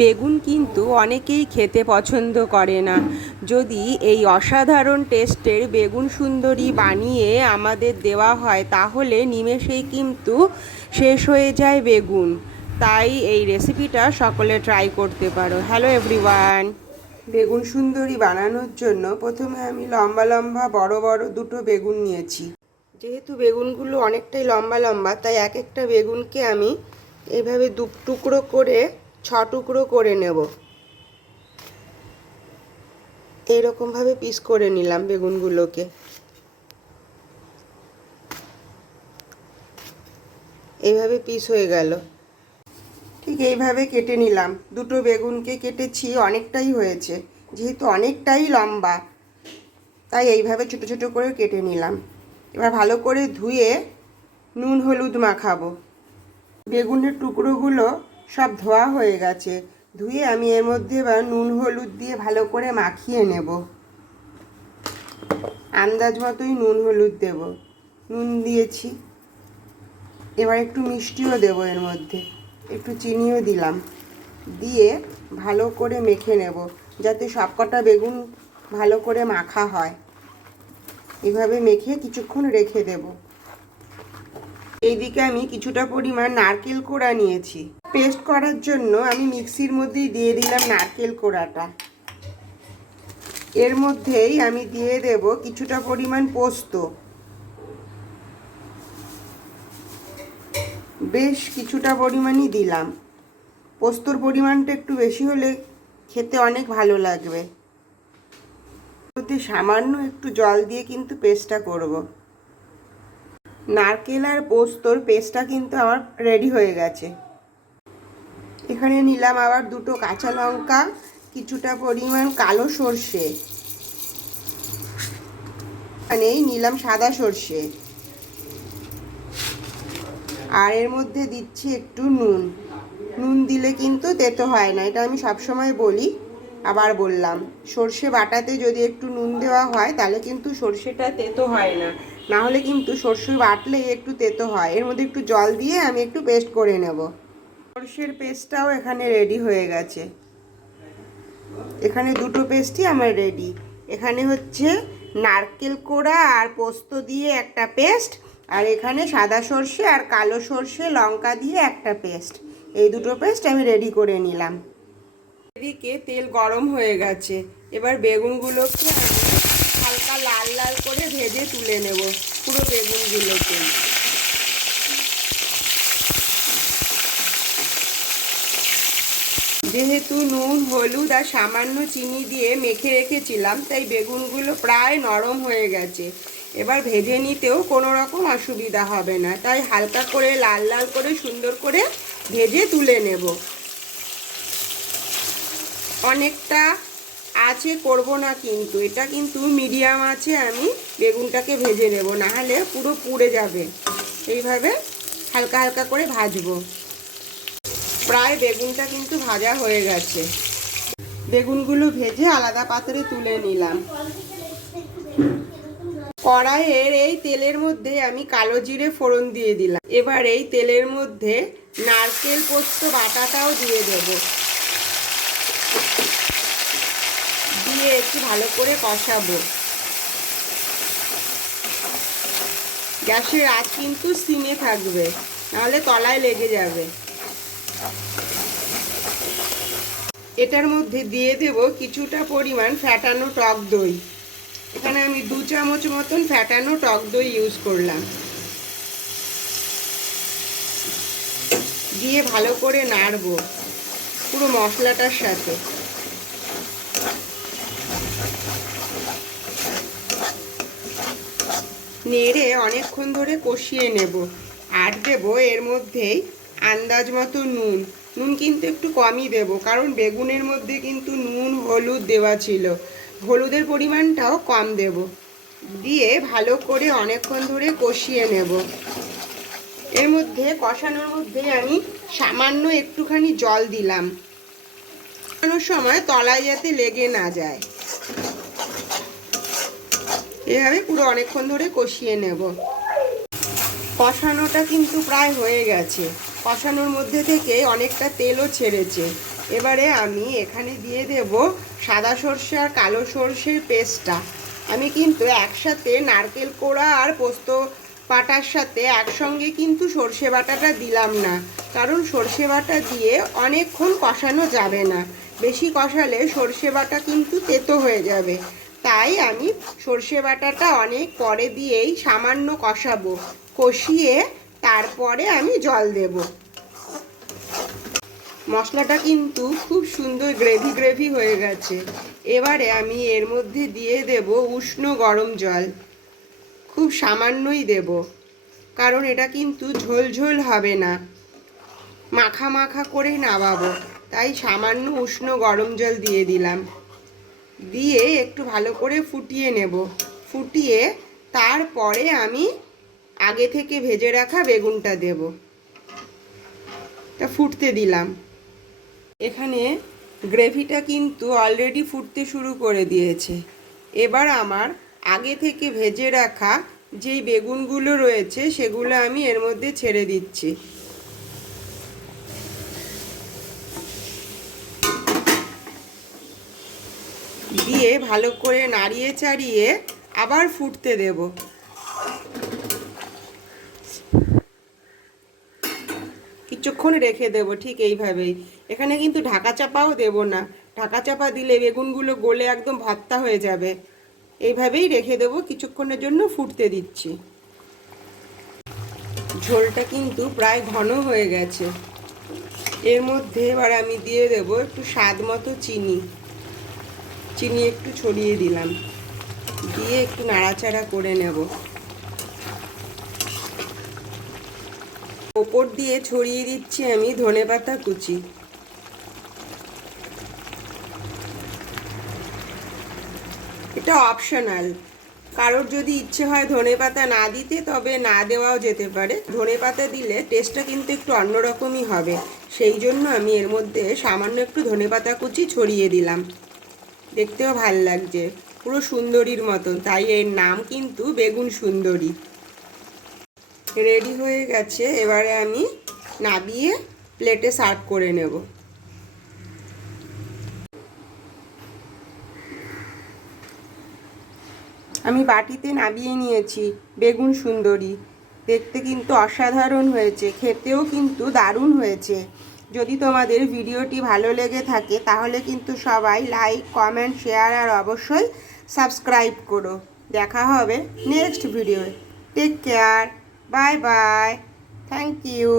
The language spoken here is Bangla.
বেগুন কিন্তু অনেকেই খেতে পছন্দ করে না। যদি এই অসাধারণ টেস্টের বেগুন সুন্দরী বানিয়ে আমাদের দেওয়া হয়, তাহলে নিমেষেই কিন্তু শেষ হয়ে যায় বেগুন। তাই এই রেসিপিটা সকলে ট্রাই করতে পারো। হ্যালো এভরিওয়ান বেগুন সুন্দরী বানানোর জন্য প্রথমে আমি লম্বা লম্বা বড় বড় দুটো বেগুন নিয়েছি। যেহেতু বেগুনগুলো অনেকটাই লম্বা লম্বা, তাই এক একটা বেগুনকে আমি এভাবে দু টুকরো করে ছ টুকরো করে নেব। এইরকমভাবে পিস করে নিলাম বেগুনগুলোকে। এইভাবে পিস হয়ে গেল। ঠিক এইভাবে কেটে নিলাম। দুটো বেগুনকে কেটেছি, অনেকটাই হয়েছে। যেহেতু অনেকটাই লম্বা, তাই এইভাবে ছোট ছোট করে কেটে নিলাম। এবার ভালো করে ধুয়ে নুন হলুদ মাখাবো। বেগুনের টুকরোগুলো সব ধোয়া হয়ে গেছে। ধুয়ে আমি এর মধ্যে এবার নুন, হলুদ দিয়ে ভালো করে মাখিয়ে নেব। আন্দাজ মতোই নুন, হলুদ দেব। নুন দিয়েছি। এবার একটু মিষ্টিও দেব এর মধ্যে। একটু চিনিও দিলাম। দিয়ে ভালো করে মেখে নেব, যাতে সবকটা বেগুন ভালো করে মাখা হয়। এভাবে মেখে কিছুক্ষণ রেখে দেবো। এইদিকে আমি কিছুটা পরিমাণ নারকেল কোড়া নিয়েছি। পেস্ট করার জন্য আমি মিক্সির মধ্যেই দিয়ে দিলাম নারকেল কোড়াটা। এর মধ্যেই আমি দিয়ে দেব কিছুটা পরিমাণ পোস্ত। বেশ কিছুটা পরিমাণই দিলাম। পোস্তর পরিমাণটা একটু বেশি হলে খেতে অনেক ভালো লাগবে। সামান্য একটু জল দিয়ে কিন্তু পেস্টটা করব। নারকেল আর পোস্তর পেস্টটা কিন্তু আমার রেডি হয়ে গেছে। এখানে নিলাম আবার দুটো কাঁচা লঙ্কা, কিছুটা পরিমাণ কালো সর্ষে। এখানেই নিলাম সাদা সর্ষে। আর এর মধ্যে দিচ্ছি একটু নুন। নুন দিলে কিন্তু তেতো হয় না, এটা আমি সবসময় বলি। আবার বললাম, সর্ষে বাটাতে যদি একটু নুন দেওয়া হয়, তাহলে কিন্তু সর্ষেটা তেতো হয় না। না হলে কিন্তু সর্ষে বাটলেই একটু তেতো হয়। এর মধ্যে একটু জল দিয়ে আমি একটু পেস্ট করে নেব। সর্ষের পেস্টটাও এখানে রেডি হয়ে গেছে। এখানে দুটো পেস্টই আমার রেডি এখানে হচ্ছে নারকেল কোড়া আর পোস্ত দিয়ে একটা পেস্ট আর এখানে সাদা সর্ষে আর কালো সর্ষে, লঙ্কা দিয়ে একটা পেস্ট এই দুটো পেস্ট আমি রেডি করে নিলাম। এদিকে তেল গরম হয়ে গেছে। এবার বেগুনগুলোকে হালকা লাল লাল করে ভেজে তুলে নেব পুরো বেগুনগুলোকে। যেহেতু নুন, হলুদ আর সামান্য চিনি দিয়ে মেখে রেখেছিলাম, তাই বেগুনগুলো প্রায় নরম হয়ে গেছে। এবার ভেজে নিতেও কোনো রকম অসুবিধা হবে না, তাই হালকা করে লাল লাল করে সুন্দর করে ভেজে তুলে নেব। অনেকটা আছে, করব না কিন্তু। এটা কিন্তু মিডিয়াম আছে, আমি বেগুনটাকে ভেজে নেব, নাহলে পুরো পুড়ে যাবে। এইভাবে হালকা হালকা করে ভাজবো। প্রায় বেগুনটা কিন্তু ভাজা হয়ে গেছে। বেগুনগুলো ভেজে আলাদা পাত্রে তুলে নিলাম। কড়াইয়ের এই তেলের মধ্যে আমি কালো জিরে ফোড়ন দিয়ে দিলাম। এবার এই তেলের মধ্যে নারকেল পোস্ত বাটাটাও দিয়ে দেবো। দিয়ে একটু ভালো করে কষাবো। গ্যাসের আঁচ কিন্তু সিমে থাকবে, নাহলে তলায় লেগে যাবে। এটার মধ্যে দিয়ে দেব কিছুটা পরিমাণ ফ্যাটানো টক দই। এখানে আমি দু চামচ মতন ফ্যাটানো টক দই ইউজ করলাম। দিয়ে ভালো করে নাড়বো পুরো মশলাটার সাথে। নেড়ে অনেকক্ষণ ধরে কষিয়ে নেব। আর দেব এর মধ্যেই আন্দাজ মতো নুন। নুন কিন্তু একটু কমই দেব, কারণ বেগুনের মধ্যে কিন্তু নুন, হলুদ দেওয়া ছিল। হলুদের পরিমাণটাও কম দেব। দিয়ে ভালো করে অনেকক্ষণ ধরে কষিয়ে নেব। এর মধ্যে কষানোর মধ্যে আমি সামান্য একটুখানি জল দিলাম। কষানোর সময় তলায় যাতে লেগে না যায়। এভাবে পুরো অনেকক্ষণ ধরে কষিয়ে নেব। কষানোটা কিন্তু প্রায় হয়ে গেছে। কষানোর মধ্যে থেকে অনেকটা তেলও ছেড়েছে। এবারে আমি এখানে দিয়ে দেব সাদা সর্ষে আর কালো সর্ষের পেস্টটা। আমি কিন্তু একসাথে নারকেল কোড়া আর পোস্ত বাটার সাথে একসঙ্গে কিন্তু সর্ষে বাটাটা দিলাম না। কারণ সর্ষে বাটা দিয়ে অনেকক্ষণ কষানো যাবে না। বেশি কষালে সর্ষে বাটা কিন্তু তেতো হয়ে যাবে। তাই আমি সর্ষে বাটাটা অনেক পরে দিয়েই সামান্য কষাবো। কষিয়ে তারপরে আমি জল দেব। মশলাটা কিন্তু খুব সুন্দর গ্রেভি গ্রেভি হয়ে গেছে। এবারে আমি এর মধ্যে দিয়ে দেব উষ্ণ গরম জল। খুব সামান্যই দেব। কারণ এটা কিন্তু ঝোল ঝোল হবে না। মাখা মাখা করে নামাবো। তাই সামান্য উষ্ণ গরম জল দিয়ে দিলাম। দিয়ে একটু ভালো করে ফুটিয়ে নেব। ফুটিয়ে তারপরে আমি আগে থেকে ভেজে রাখা বেগুনটা দেব। তা ফুটতে দিলাম। এখানে গ্রেভিটা কিন্তু অলরেডি ফুটতে শুরু করে দিয়েছে। এবার আমার আগে থেকে ভেজে রাখা যেই বেগুনগুলো রয়েছে সেগুলো আমি এর মধ্যে ছেড়ে দিচ্ছি। দিয়ে ভালো করে নাড়িয়ে চাড়িয়ে আবার ফুটতে দেব। কিছুক্ষণ রেখে দেব ঠিক এইভাবেই। এখানে কিন্তু ঢাকা চাপাও দেব না। ঢাকা চাপা দিলে বেগুনগুলো গলে একদম ভর্তা হয়ে যাবে। এইভাবেই রেখে দেব, কিছুক্ষণের জন্য ফুটতে দিচ্ছি। ঝোলটা কিন্তু প্রায় ঘন হয়ে গেছে। এর মধ্যে এবার আমি দিয়ে দেব একটু স্বাদ মতো চিনি। চিনি একটু ছড়িয়ে দিলাম। দিয়ে একটু নাড়াচাড়া করে নেব। ওপর দিয়ে ছড়িয়ে দিচ্ছি আমি ধনেপাতা কুচি। এটা অপশনাল কারোর যদি ইচ্ছে হয় ধনেপাতা না দিতে, তবে না দেওয়াও যেতে পারে। ধনেপাতা দিলে টেস্টটা কিন্তু একটু অন্যরকমই হবে। সেই জন্য আমি এর মধ্যে সামান্য একটু ধনেপাতা কুচি ছড়িয়ে দিলাম। দেখতেও ভালো লাগছে। পুরো সুন্দরীর মতন। তাই এর নাম কিন্তু বেগুন সুন্দরী। রেডি হয়ে গেছে। এবারে আমি নাবিয়ে প্লেটে সার্ভ করে নেব। আমি বাটিতে নাবিয়ে নিয়েছি বেগুন সুন্দরী। দেখতে কিন্তু অসাধারণ হয়েছে। খেতেও কিন্তু দারুণ হয়েছে। যদি তোমাদের ভিডিওটি ভালো লেগে থাকে, তাহলে কিন্তু সবাই লাইক কমেন্ট শেয়ার আর অবশ্যই সাবস্ক্রাইব করো। দেখা হবে next video take care bye bye thank you